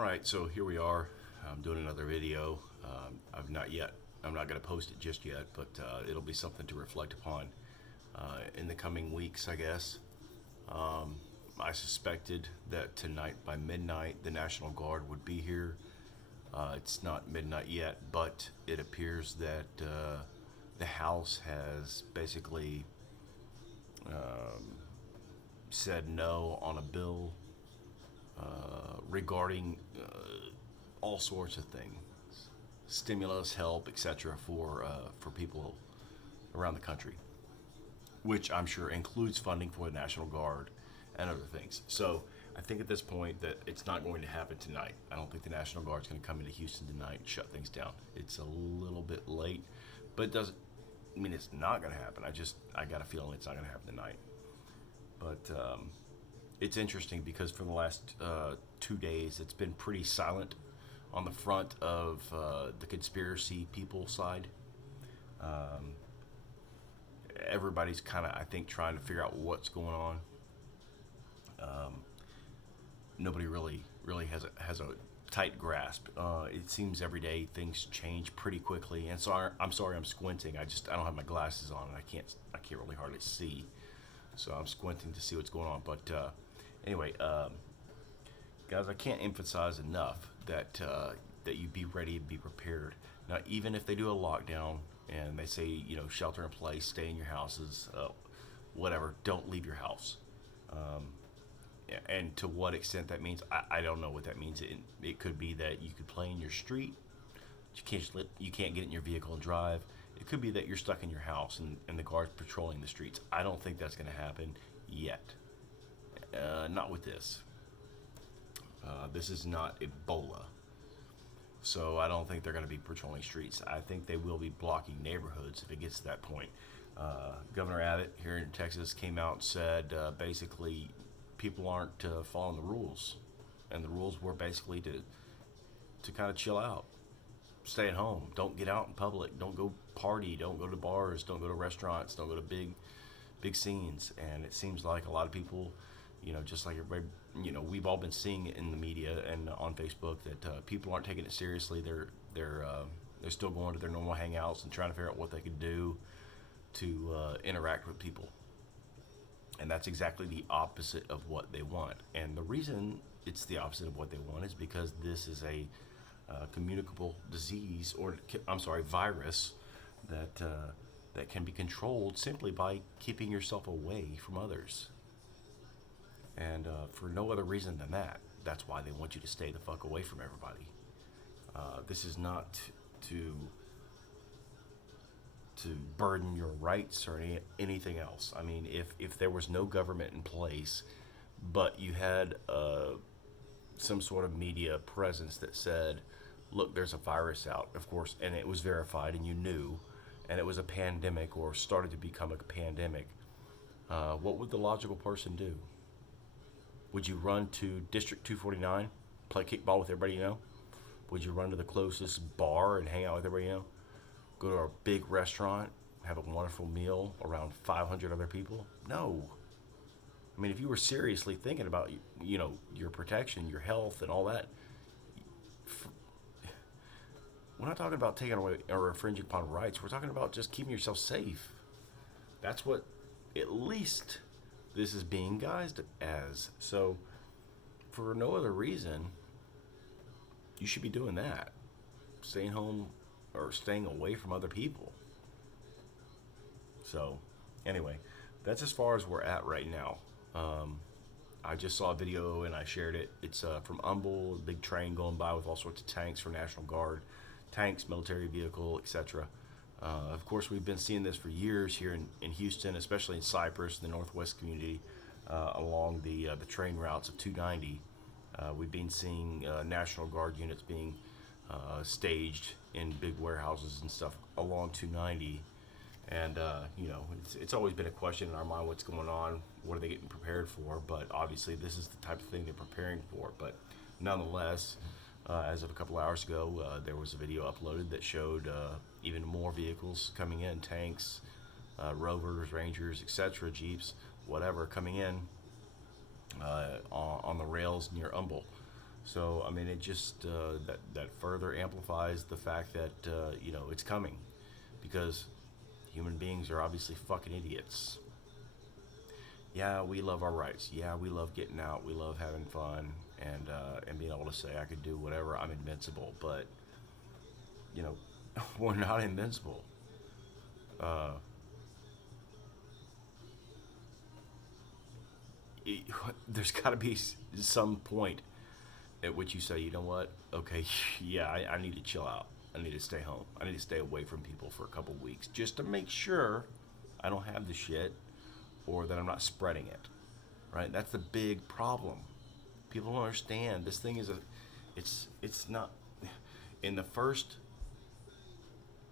Alright, so here we are. I'm doing another video. I'm not going to post it just yet, but it'll be something to reflect upon in the coming weeks, I guess. I suspected that tonight by midnight the National Guard would be here. It's not midnight yet, but it appears that the House has basically said no on a bill regarding all sorts of things, stimulus, help, etc., for people around the country, which I'm sure includes funding for the National Guard and other things. So I think at this point that it's not going to happen tonight. I don't think the National Guard's going to come into Houston tonight and shut things down. It's a little bit late, but it doesn't mean it's not going to happen. I got a feeling it's not going to happen tonight. But it's interesting because for the last 2 days, it's been pretty silent on the front of the conspiracy people side. Everybody's kind of, I think, trying to figure out what's going on. Nobody really has a tight grasp. It seems every day things change pretty quickly. And so I'm sorry, I'm squinting. I don't have my glasses on, and I can't really hardly see. So I'm squinting to see what's going on. But anyway, guys, I can't emphasize enough that that you be ready and be prepared. Now, even if they do a lockdown and they say, shelter in place, stay in your houses, whatever, don't leave your house. And to what extent that means, I don't know what that means. It could be that you could play in your street, you can't get in your vehicle and drive. It could be that you're stuck in your house and the guards patrolling the streets. I don't think that's going to happen yet. Not with this. This is not Ebola. So I don't think they're going to be patrolling streets. I think they will be blocking neighborhoods if it gets to that point. Governor Abbott here in Texas came out and said basically people aren't following the rules. And the rules were basically to kind of chill out. Stay at home. Don't get out in public. Don't go party. Don't go to bars. Don't go to restaurants. Don't go to big scenes. And it seems like a lot of people, just like everybody, we've all been seeing it in the media and on Facebook that people aren't taking it seriously. They're still going to their normal hangouts and trying to figure out what they could do to interact with people. And that's exactly the opposite of what they want. And the reason it's the opposite of what they want is because this is a communicable disease, or virus that can be controlled simply by keeping yourself away from others. And for no other reason than that. That's why they want you to stay the fuck away from everybody. This is not to burden your rights or anything else. I mean, if there was no government in place, but you had some sort of media presence that said, look, there's a virus out, of course, and it was verified and you knew, and it was a pandemic or started to become a pandemic, what would the logical person do? Would you run to District 249, play kickball with everybody you know? Would you run to the closest bar and hang out with everybody you know? Go to a big restaurant, have a wonderful meal around 500 other people? No. I mean, if you were seriously thinking about, your protection, your health, and all that, we're not talking about taking away or infringing upon rights. We're talking about just keeping yourself safe. That's what, at least, this is being guised as. So, for no other reason, you should be doing that. Staying home or staying away from other people. So, anyway, that's as far as we're at right now. I just saw a video and I shared it. It's from Humble, a big train going by with all sorts of tanks for National Guard, tanks, military vehicle, etc. Of course, we've been seeing this for years here in Houston, especially in Cypress, the Northwest community, along the train routes of 290. We've been seeing National Guard units being staged in big warehouses and stuff along 290. And, it's always been a question in our mind, what's going on, what are they getting prepared for? But obviously this is the type of thing they're preparing for. But nonetheless, as of a couple hours ago, there was a video uploaded that showed even more vehicles coming in, tanks, Rovers, Rangers, etc., Jeeps, whatever, coming in on the rails near Humble. So I mean, it just that further amplifies the fact that it's coming, because human beings are obviously fucking idiots. Yeah, we love our rights. Yeah, we love getting out. We love having fun and being able to say I could do whatever. I'm invincible, but you know, we're not invincible. Uh, it, there's got to be some point at which you say, you know what? Okay, yeah, I need to chill out. I need to stay home. I need to stay away from people for a couple weeks just to make sure I don't have the shit or that I'm not spreading it. Right? That's the big problem. People don't understand. This thing is it's not in the first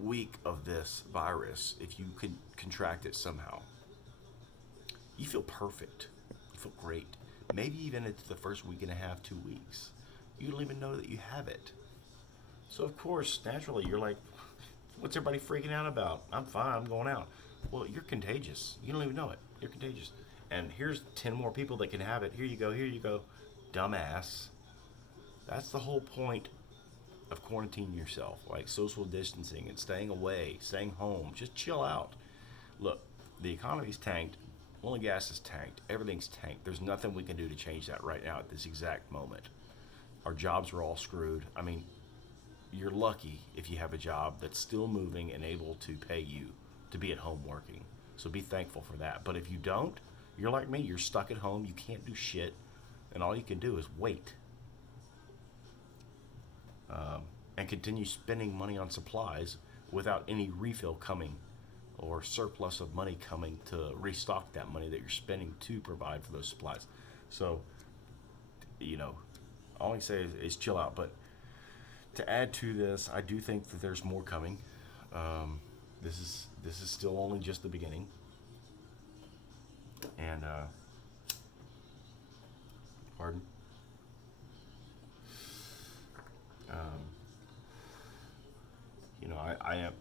week of this virus. If you could contract it somehow, you feel perfect. You feel great. Maybe even it's the first week and a half, 2 weeks. You don't even know that you have it. So of course, naturally, you're like, "What's everybody freaking out about? I'm fine. I'm going out." Well, you're contagious. You don't even know it. You're contagious. And here's 10 more people that can have it. Here you go. Here you go. Dumbass. That's the whole point of quarantining yourself, like social distancing and staying away, staying home. Just chill out. Look, the economy's tanked. Oil and gas is tanked. Everything's tanked. There's nothing we can do to change that right now at this exact moment. Our jobs are all screwed. I mean, you're lucky if you have a job that's still moving and able to pay you to be at home working. So be thankful for that. But if you don't, you're like me. You're stuck at home. You can't do shit. And all you can do is wait and continue spending money on supplies without any refill coming or surplus of money coming to restock that money that you're spending to provide for those supplies. So, you know, all I can say is chill out. But to add to this, I do think that there's more coming. This is still only just the beginning, and pardon. Um, I am,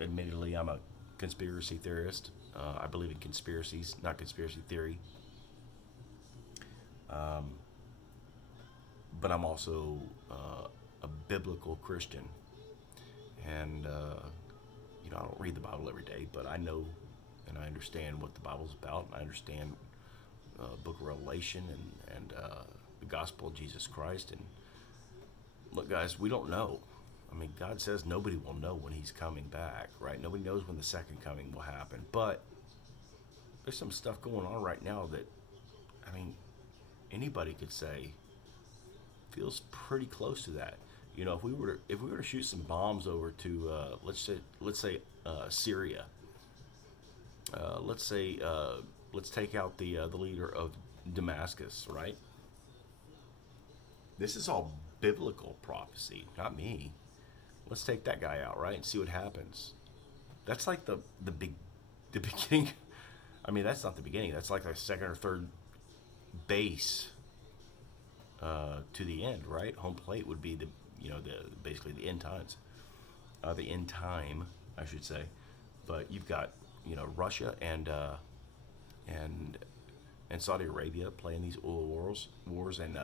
admittedly, I'm a conspiracy theorist. I believe in conspiracies, not conspiracy theory. Um, but I'm also a biblical Christian, and I don't read the Bible every day, but I know and I understand what the Bible's about. And I understand Book of Revelation and the gospel of Jesus Christ. And look, guys, we don't know. I mean, God says nobody will know when He's coming back, right? Nobody knows when the second coming will happen. But there's some stuff going on right now that, I mean, anybody could say feels pretty close to that. If we were to shoot some bombs over to let's say Syria, let's take out the leader of Damascus, right? This is all biblical prophecy, not me. Let's take that guy out, right, and see what happens. That's like the beginning. I mean, that's not the beginning. That's like the second or third base to the end, right? Home plate would be the basically the end times, the end time, I should say. But you've got Russia and and Saudi Arabia playing these oil wars, and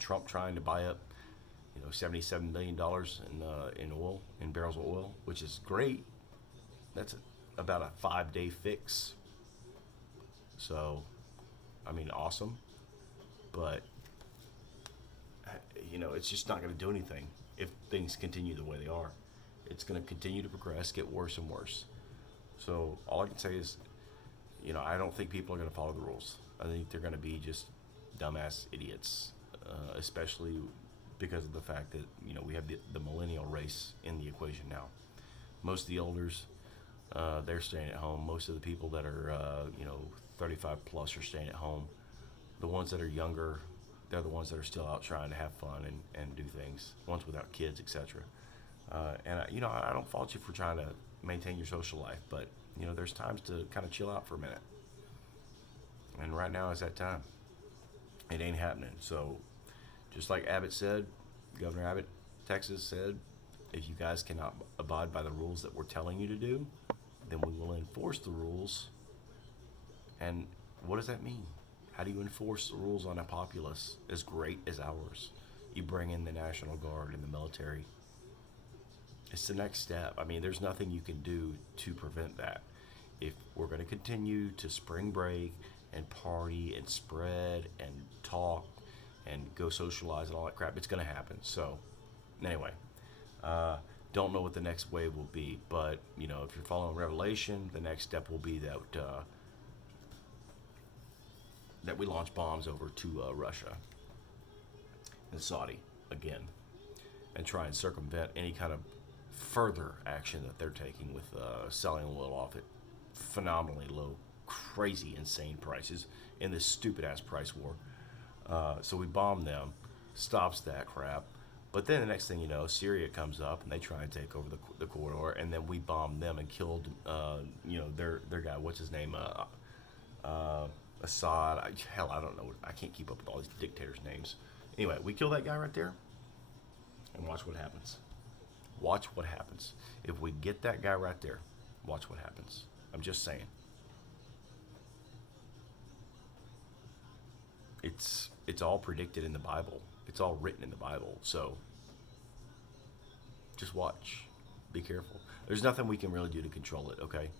Trump trying to buy up $77 billion in oil, in barrels of oil, which is great. That's about a 5-day fix. So, I mean, awesome, but it's just not going to do anything if things continue the way they are. It's going to continue to progress, get worse and worse. So all I can say is, I don't think people are going to follow the rules. I think they're going to be just dumbass idiots, especially because of the fact that we have the millennial race in the equation now. Most of the elders, they're staying at home. Most of the people that are 35 plus are staying at home. The ones that are younger, they're the ones that are still out trying to have fun and do things. Ones without kids, etc. I don't fault you for trying to maintain your social life, but there's times to kind of chill out for a minute. And right now is that time. It ain't happening. So, just like Abbott said, Governor Abbott, Texas said, if you guys cannot abide by the rules that we're telling you to do, then we will enforce the rules. And what does that mean? How do you enforce the rules on a populace as great as ours? You bring in the National Guard and the military. It's the next step. I mean, there's nothing you can do to prevent that. If we're going to continue to spring break and party and spread and talk and go socialize and all that crap, it's going to happen. So, anyway, uh, don't know what the next wave will be, but you know, if you're following Revelation, the next step will be that we launch bombs over to Russia and Saudi again, and try and circumvent any kind of further action that they're taking with selling oil off at phenomenally low, crazy, insane prices in this stupid ass price war. So we bomb them, stops that crap. But then the next thing you know, Syria comes up and they try and take over the corridor, and then we bombed them and killed, their guy. What's his name? Assad. Hell, I don't know. I can't keep up with all these dictators' names. Anyway, we kill that guy right there, and watch what happens. Watch what happens. If we get that guy right there, watch what happens. I'm just saying. It's all predicted in the Bible. It's all written in the Bible. So just watch. Be careful. There's nothing we can really do to control it, okay?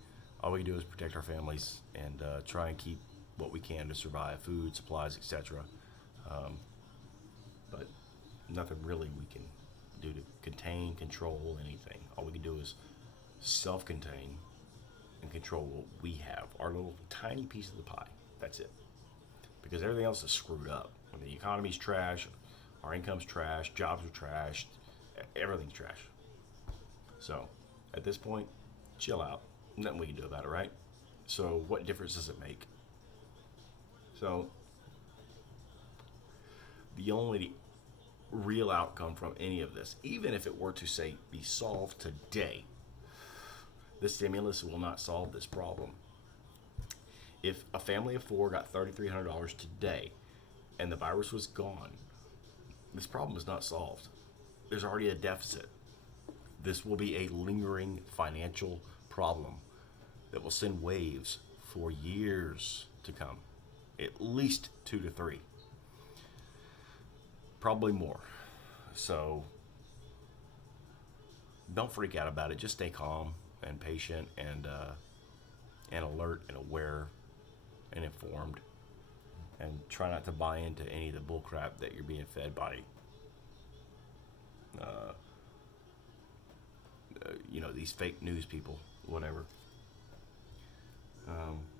All we can do is protect our families and try and keep what we can to survive, food, supplies, etc. But nothing really we can do to contain, control anything. All we can do is self-contain and control what we have, our little tiny piece of the pie. That's it. Because everything else is screwed up. When the economy's trash, our income's trash, jobs are trashed, everything's trash. So, at this point, chill out. Nothing we can do about it, right? So, what difference does it make? So, the only real outcome from any of this, even if it were to say be solved today, the stimulus will not solve this problem. If a family of four got $3,300 today and the virus was gone, this problem is not solved. There's already a deficit. This will be a lingering financial problem that will send waves for years to come. At least 2 to 3. Probably more. So don't freak out about it. Just stay calm and patient and alert and aware and informed, and try not to buy into any of the bullcrap that you're being fed by these fake news people, whatever.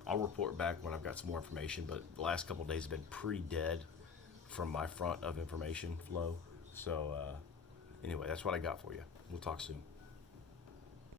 I'll report back when I've got some more information, but the last couple of days have been pretty dead from my front of information flow. So anyway, that's what I got for you. We'll talk soon.